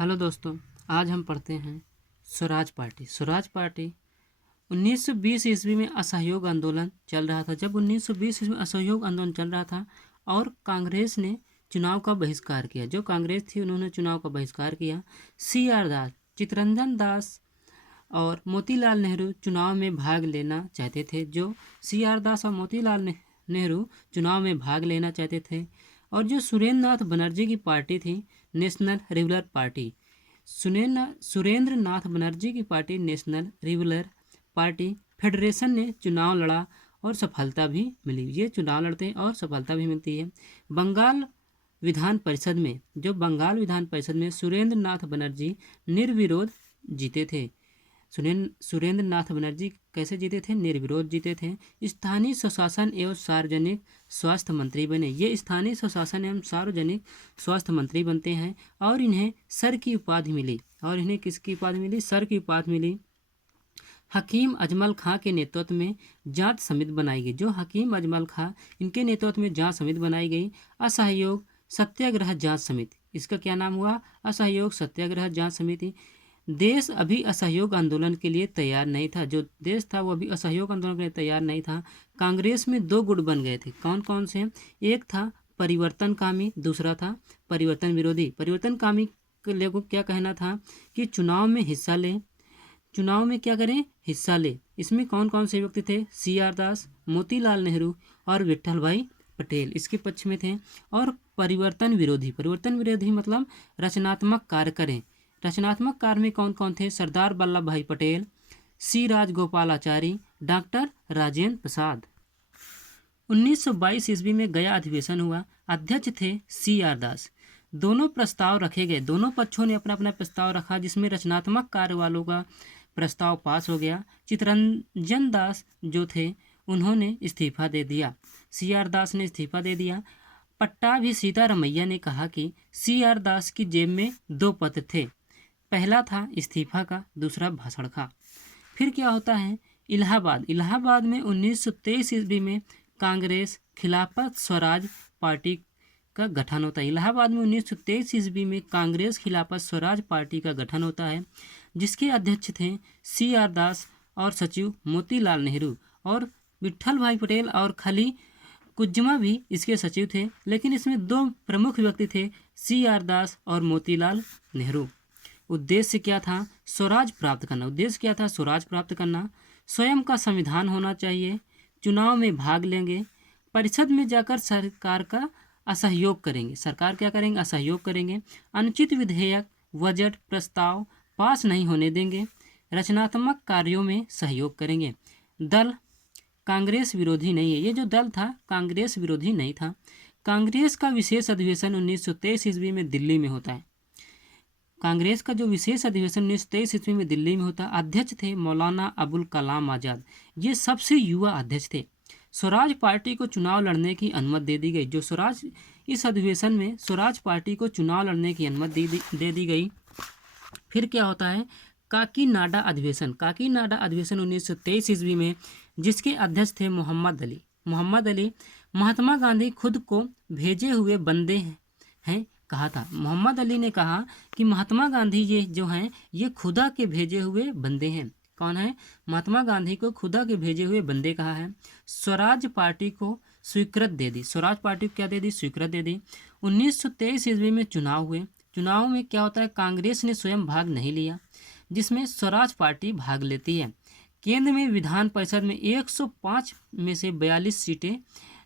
Hello दोस्तों, आज हम पढ़ते हैं स्वराज पार्टी। स्वराज पार्टी 1920 ईस्वी में असहयोग आंदोलन चल रहा था। जब 1920 ईस्वी में असहयोग आंदोलन चल रहा था और कांग्रेस ने चुनाव का बहिष्कार किया। जो कांग्रेस थी उन्होंने चुनाव का बहिष्कार किया। CR दास, चित्तरंजन दास और मोतीलाल नेहरू चुनाव में भाग लेना चाहते थे। जो CR दास और मोतीलाल नेहरू चुनाव में भाग लेना चाहते थे। और जो सुरेंद्र नाथ बनर्जी की पार्टी थी, नेशनल रिबलर पार्टी, सुरेंद्र नाथ बनर्जी की पार्टी नेशनल रिबलर पार्टी फेडरेशन ने चुनाव लड़ा और सफलता भी मिली। ये चुनाव लड़ते हैं और सफलता भी मिलती है। बंगाल विधान परिषद में सुरेंद्र नाथ बनर्जी निर्विरोध जीते थे। सुरेंद्र नाथ बनर्जी कैसे जीते थे? निर्विरोध जीते थे। स्थानीय स्वशासन एवं सार्वजनिक स्वास्थ्य मंत्री बने। ये स्थानीय स्वशासन एवं सार्वजनिक स्वास्थ्य मंत्री बनते हैं और इन्हें सर की उपाधि मिली। और इन्हें किसकी उपाधि मिली? सर की उपाधि मिली। हकीम अजमल खां के नेतृत्व में जांच समिति बनाई गई। जो हकीम अजमल खां, इनके नेतृत्व में जांच समिति बनाई गई। असहयोग सत्याग्रह जांच समिति, इसका क्या नाम हुआ? असहयोग सत्याग्रह जांच समिति। देश अभी असहयोग आंदोलन के लिए तैयार नहीं था। जो देश था वो अभी असहयोग आंदोलन के लिए तैयार नहीं था। कांग्रेस में दो गुट बन गए थे। कौन कौन से? एक था परिवर्तनकामी, दूसरा था परिवर्तन विरोधी। परिवर्तनकामी के लोगों को क्या कहना था कि चुनाव में हिस्सा लें। चुनाव में क्या करें? हिस्सा ले। इसमें कौन कौन से व्यक्ति थे? CR दास, मोतीलाल नेहरू और विट्ठल भाई पटेल इसके पक्ष में थे। और परिवर्तन विरोधी मतलब रचनात्मक कार्य करें। रचनात्मक कार्य में कौन कौन थे? सरदार वल्लभ भाई पटेल, C राजगोपालाचारी, डॉक्टर राजेंद्र प्रसाद। 1922 ईस्वी में गया अधिवेशन हुआ। अध्यक्ष थे CR दास। दोनों प्रस्ताव रखे गए। दोनों पक्षों ने अपना अपना प्रस्ताव रखा, जिसमें रचनात्मक कार्य वालों का प्रस्ताव पास हो गया। चित्तरंजन दास जो थे उन्होंने इस्तीफा दे दिया। CR दास ने इस्तीफा दे दिया। पट्टाभी सीतारमैया ने कहा कि CR दास की जेब में दो पत्र थे। पहला था इस्तीफा का, दूसरा भाषण का। फिर क्या होता है? इलाहाबाद में 1923 ईस्वी में कांग्रेस खिलाफत स्वराज पार्टी का गठन होता है। इलाहाबाद में 1923 ईस्वी में कांग्रेस खिलाफत स्वराज पार्टी का गठन होता है, जिसके अध्यक्ष थे CR दास और सचिव मोतीलाल नेहरू। और विट्ठल भाई पटेल और खली कुज्जमा भी इसके सचिव थे। लेकिन इसमें दो प्रमुख व्यक्ति थे, CR दास और मोतीलाल नेहरू। उद्देश्य क्या था? स्वराज प्राप्त करना। उद्देश्य क्या था? स्वराज प्राप्त करना। स्वयं का संविधान होना चाहिए। चुनाव में भाग लेंगे। परिषद में जाकर सरकार का असहयोग करेंगे। सरकार क्या करेंगे? असहयोग करेंगे। अनुचित विधेयक, बजट प्रस्ताव पास नहीं होने देंगे। रचनात्मक कार्यों में सहयोग करेंगे। दल कांग्रेस विरोधी नहीं है। ये जो दल था कांग्रेस विरोधी नहीं था। कांग्रेस का विशेष अधिवेशन 1923 ईस्वी में दिल्ली में होता है। कांग्रेस का जो विशेष अधिवेशन 1923 ईस्वी में दिल्ली में होता। अध्यक्ष थे मौलाना अबुल कलाम आज़ाद। ये सबसे युवा अध्यक्ष थे। स्वराज पार्टी को चुनाव लड़ने की अनुमति दे दी गई। इस अधिवेशन में स्वराज पार्टी को चुनाव लड़ने की अनुमति दे दी गई। फिर क्या होता है? काकीनाडा अधिवेशन 1923 ईस्वी में, जिसके अध्यक्ष थे मोहम्मद अली। महात्मा गांधी खुद को भेजे हुए बंदे हैं कहा था। मोहम्मद अली ने कहा कि महात्मा गांधी ये जो हैं ये खुदा के भेजे हुए बंदे हैं। कौन है? महात्मा गांधी को खुदा के भेजे हुए बंदे कहा है। स्वराज पार्टी को स्वीकृत दे दी। स्वराज पार्टी को क्या दे दी? स्वीकृत दे दी। 1923 ईस्वी में चुनाव हुए। चुनाव में क्या होता है? कांग्रेस ने स्वयं भाग नहीं लिया, जिसमें स्वराज पार्टी भाग लेती है। केंद्र में विधान परिषद में 105 में से 42 सीटें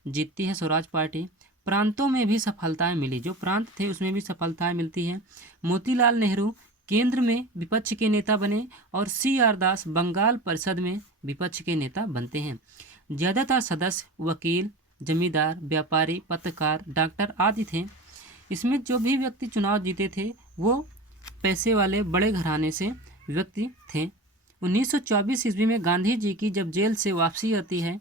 जीतती है स्वराज पार्टी। प्रांतों में भी सफलताएं मिली। जो प्रांत थे उसमें भी सफलताएं मिलती हैं। मोतीलाल नेहरू केंद्र में विपक्ष के नेता बने और CR दास बंगाल परिषद में विपक्ष के नेता बनते हैं। ज़्यादातर सदस्य वकील, जमींदार, व्यापारी, पत्रकार, डॉक्टर आदि थे। इसमें जो भी व्यक्ति चुनाव जीते थे वो पैसे वाले बड़े घराने से व्यक्ति थे। 1924 ईस्वी में गांधी जी की जब जेल से वापसी आती है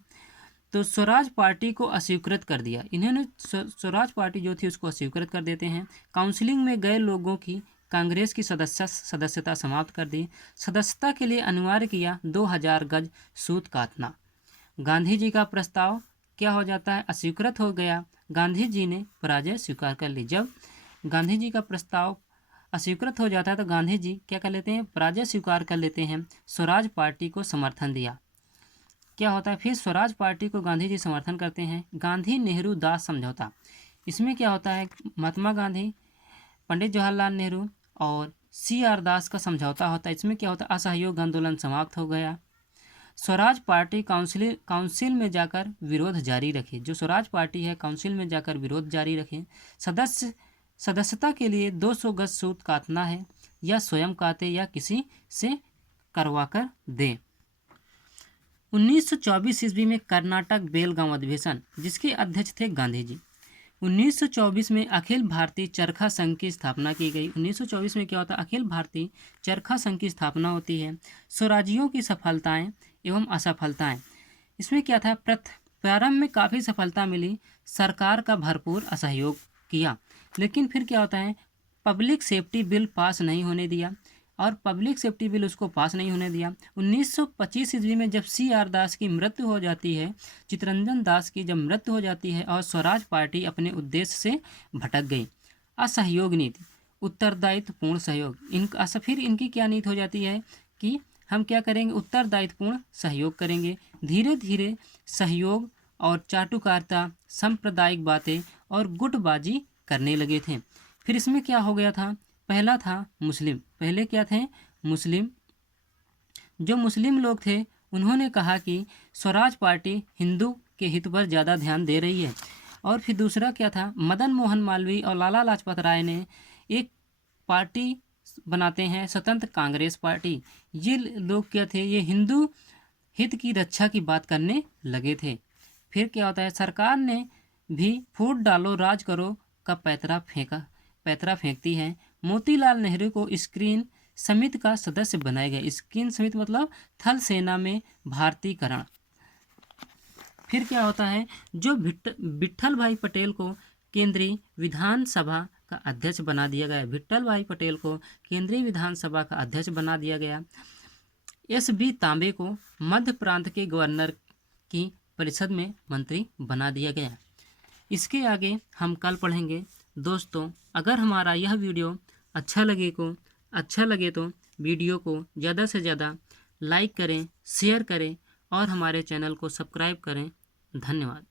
तो स्वराज पार्टी को अस्वीकृत कर दिया। इन्होंने स्वराज पार्टी जो थी उसको अस्वीकृत कर देते हैं। काउंसिलिंग में गए लोगों की कांग्रेस की सदस्यता समाप्त कर दी। सदस्यता के लिए अनिवार्य किया 2000 गज सूत काटना। गांधी जी का प्रस्ताव क्या हो जाता है? अस्वीकृत हो गया। गांधी जी ने पराजय स्वीकार कर ली। जब गांधी जी का प्रस्ताव अस्वीकृत हो जाता है तो गांधी जी क्या कर लेते हैं, पराजय स्वीकार कर लेते हैं, स्वराज पार्टी को समर्थन दिया। क्या होता है फिर, स्वराज पार्टी को गांधी जी समर्थन करते हैं। गांधी नेहरू दास समझौता, इसमें क्या होता है, महात्मा गांधी, पंडित जवाहरलाल नेहरू और CR दास का समझौता होता है। इसमें क्या होता है, असहयोग आंदोलन समाप्त हो गया। स्वराज पार्टी काउंसिल में जाकर विरोध जारी रखे। जो स्वराज पार्टी है काउंसिल में जाकर विरोध जारी रखे। सदस्यता के लिए 200 गज सूत काटना है, या स्वयं काटे या किसी से करवा कर दे। 1924 ईस्वी में कर्नाटक बेलगांव अधिवेशन, जिसके अध्यक्ष थे गांधी जी। 1924 में अखिल भारतीय चरखा संघ की स्थापना की गई। 1924 में क्या होता है, अखिल भारतीय चरखा संघ की स्थापना होती है। स्वराज्यों की सफलताएं एवं असफलताएं, इसमें क्या था, प्रारंभ में काफ़ी सफलता मिली, सरकार का भरपूर असहयोग किया, लेकिन फिर क्या होता है, पब्लिक सेफ्टी बिल पास नहीं होने दिया, और पब्लिक सेफ्टी बिल उसको पास नहीं होने दिया। 1925 ईस्वी में जब CR दास की मृत्यु हो जाती है, चित्तरंजन दास की जब मृत्यु हो जाती है, और स्वराज पार्टी अपने उद्देश्य से भटक गई। असहयोग नीति, उत्तरदायित्वपूर्ण सहयोग, फिर इनकी क्या नीति हो जाती है कि हम क्या करेंगे, उत्तरदायित्वपूर्ण सहयोग करेंगे। धीरे धीरे सहयोग और चाटुकारिता, सांप्रदायिक बातें और गुटबाजी करने लगे थे। फिर इसमें क्या हो गया था, पहला था मुस्लिम, पहले क्या थे, मुस्लिम। जो मुस्लिम लोग थे उन्होंने कहा कि स्वराज पार्टी हिंदू के हित पर ज़्यादा ध्यान दे रही है। और फिर दूसरा क्या था, मदन मोहन मालवीय और लाला लाजपत राय ने एक पार्टी बनाते हैं, स्वतंत्र कांग्रेस पार्टी। ये लोग क्या थे, ये हिंदू हित की रक्षा की बात करने लगे थे। फिर क्या होता है, सरकार ने भी फूट डालो राज करो का पैतरा फेंकती है। मोतीलाल नेहरू को स्क्रीन समिति का सदस्य बनाया गया। स्क्रीन समिति मतलब थल सेना में भारतीयकरण। फिर क्या होता है, जो विट्ठल भाई पटेल को केंद्रीय विधानसभा का अध्यक्ष बना दिया गया। विट्ठल भाई पटेल को केंद्रीय विधानसभा का अध्यक्ष बना दिया गया। SB तांबे को मध्य प्रांत के गवर्नर की परिषद में मंत्री बना दिया गया। इसके आगे हम कल पढ़ेंगे। दोस्तों, अगर हमारा यह वीडियो अच्छा लगे तो वीडियो को ज़्यादा से ज़्यादा लाइक करें, शेयर करें और हमारे चैनल को सब्सक्राइब करें। धन्यवाद।